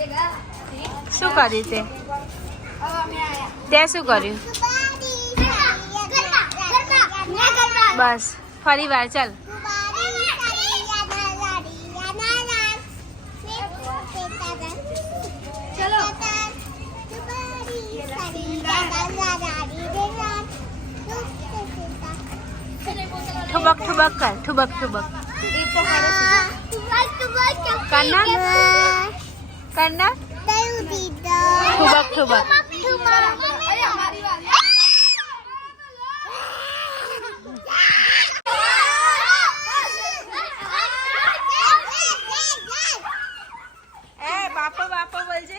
શું કર્યું તે શું કર્યું? બસ ફરી વાર ચાલ. ઠુબક ઠુબક કર, ઠુબક ઠુબક करना करना ठुबक ठुबक. ए बापो बापो बोल जे.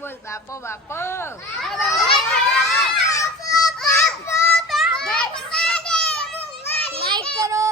बोल बापो बापो. लाइक करो.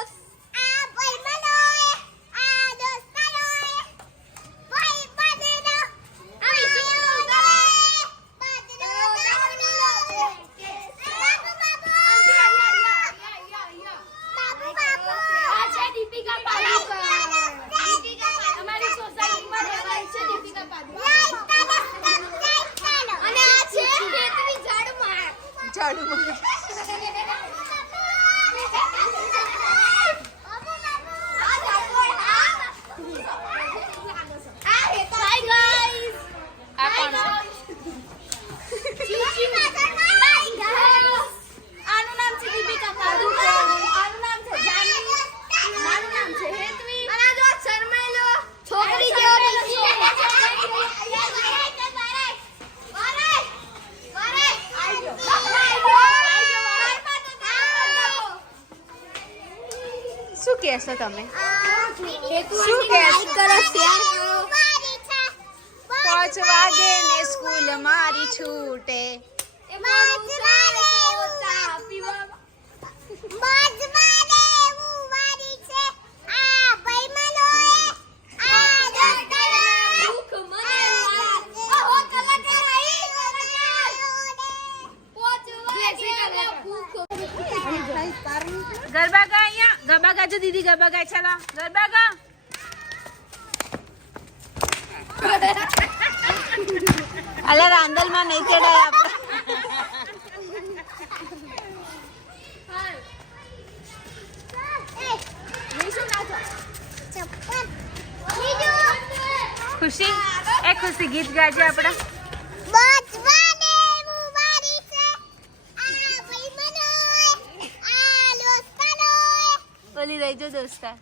શું કહેશો તમે? શું કહેશો? 5 વાગે ને સ્કૂલ મારી છૂટે. गरबा गा અહીંયા ગરબા ગાજો દીદી ગરબા ગાય. ચાલો ગરબા ગા. અલા રાંદલ માં નહીં ચડાય આપણે. ખુશી એ ખુશી ગીત ગાજે આપડા. બોલી રહેજો દોસ્તા.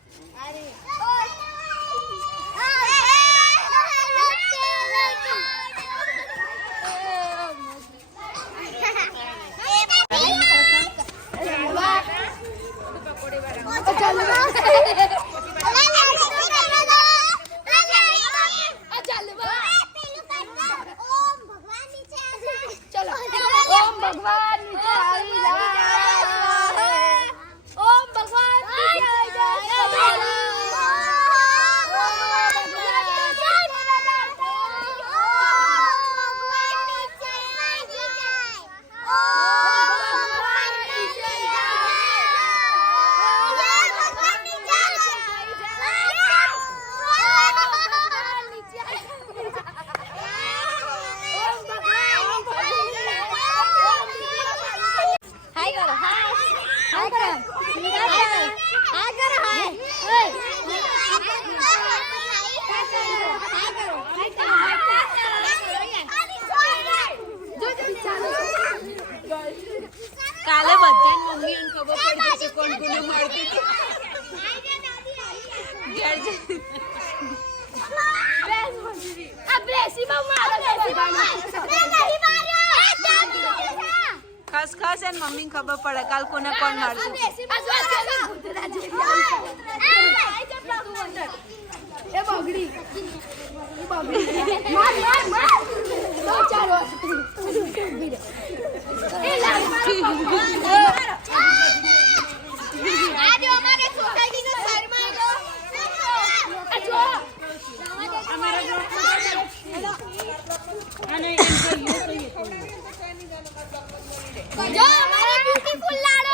કાલે બધા મમ્મી ને ખબર પડી જશે કોણ કોને મારતી હતી. ખાસ ખાસ એને મમ્મી ને ખબર પડે કાલ કોને કોણ મારતું. એ જો અમારી બ્યુટીફુલ લાડો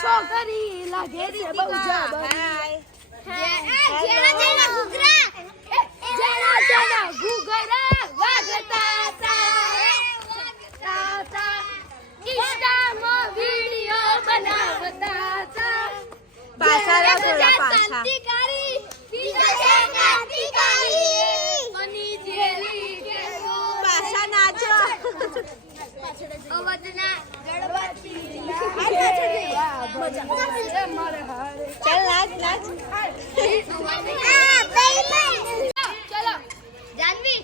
છોકરી લાગે છે બહુ જબર જેના ઘૂઘરા વાગતા તા ઇન્સ્ટામાં વિડિયો બનાવતા તા પાછા લા થોડા પાછા પાછા નાચો અવધના ગણપતિ ચાલ નાચ નાચ ચલો જાનવી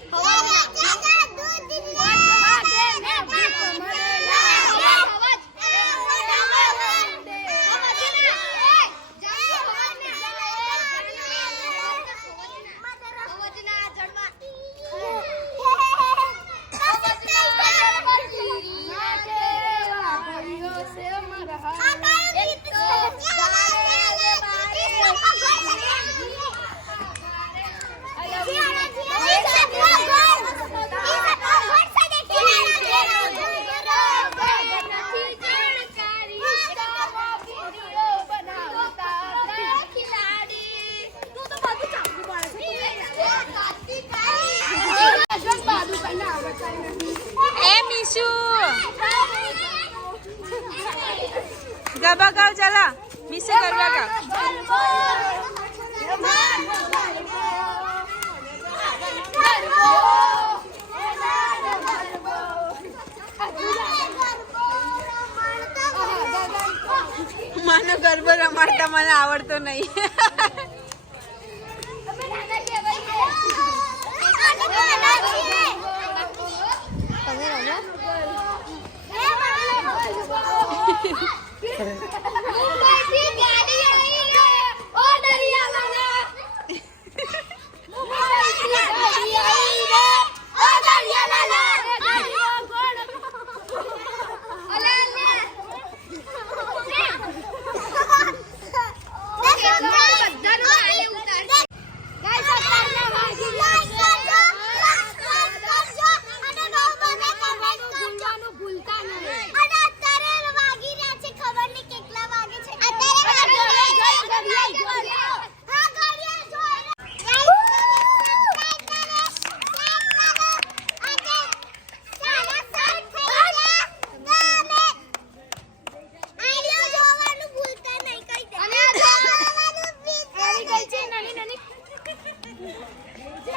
એ મીશુ ગરબા ગાવ ચાલા મીશુ ગરબા ગાવ માનો ગરબા રમાડતા મને આવડતો નહીં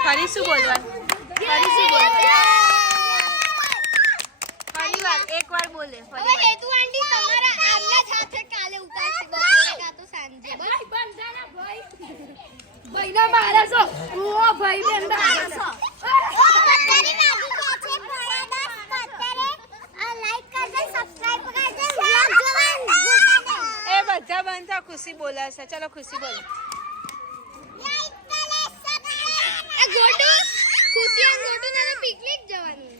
ફરી શું બોલવાનું ફરી શું બોલવાનું ફરી વાર એકવાર બોલે ફરી વાર હેતુ આંટી તમારા આમના સાથે કાલે ઉતારશે બપોરે કાં તો સાંજે ભાઈ બંધાના ભાઈ ભાઈના મારા છો ઓ ભાઈ બેન મારા છો કરી નાખી છે ભણા 10 અત્યારે લાઈક કરજો સબસ્ક્રાઇબ કરજો વ્લોગ જોવાનું એ બધા બંધા ખુશી બોલાશે ચલો ખુશી બોલો ગોટુ ખુશી આ ગોટુ ને પિકનિક જવાનું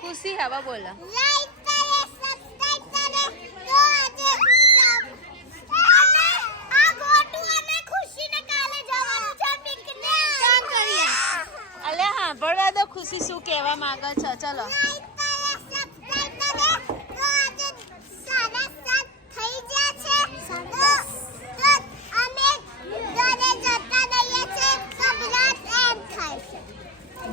ખુશી હવા બોલો લાઈક કરે સબસ્ક્રાઇબ કરે તો આજે આ ગોટુ અને ખુશી ને કાલે જવાનું છે પિકનિક કામ કરીએ અલે હા ભળવા દો ખુશી શું કહેવા માંગે છે ચલો લાઈક કરે સબસ્ક્રાઇબ કરે તો આજે 7:30 થઈ ગયા છે તો અમે ઘરે જતા દઈએ છે તો વ્રત એમ થાય છે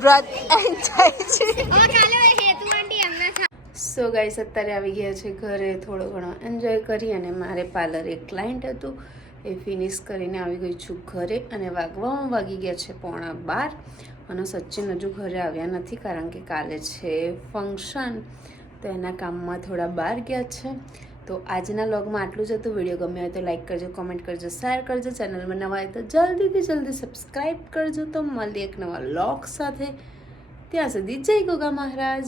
વ્રત એન્ડ થાય છે કાલે હેતુ આંટી એમના સો ગાઈસ અત્યારે આવી ગયા છે ઘરે થોડો ઘણો એન્જોય કરી અને મારે પાર્લર એક ક્લાયન્ટ હતું એ ફિનિશ કરીને આવી ગઈ છું ઘરે અને વાગવામાં વાગી ગયા છે 11:15 અને સચિન હજુ ઘરે આવ્યા નથી કારણ કે કાલે છે ફંક્શન તો એના કામમાં થોડા બહાર ગયા છે તો આજના વ્લોગમાં આટલું જ હતું વિડીયો ગમ્યો હોય તો લાઈક કરજો કોમેન્ટ કરજો શેર કરજો ચેનલમાં નવા હોય તો જલ્દીથી જલ્દી સબસ્ક્રાઈબ કરજો તો મળીએ એક નવા વ્લોગ સાથે ત્યાં સુધી જય ગોગા મહારાજ